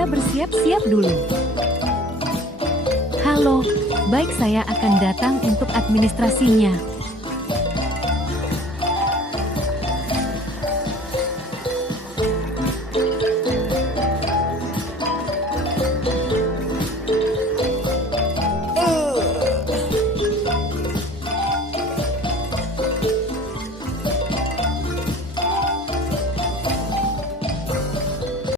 Kita bersiap-siap dulu. Halo, baik saya akan datang untuk administrasinya.